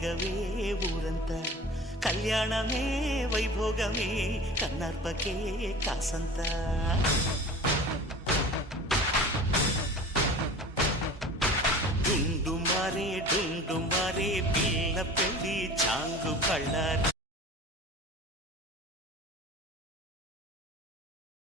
రేగవే ఊరంతా కళ్యాణమే వైభోగమే కన్నార్పకే కాసంత డుండు మారే పిల్ల పెళ్ళి చాంగు బళ్ళారి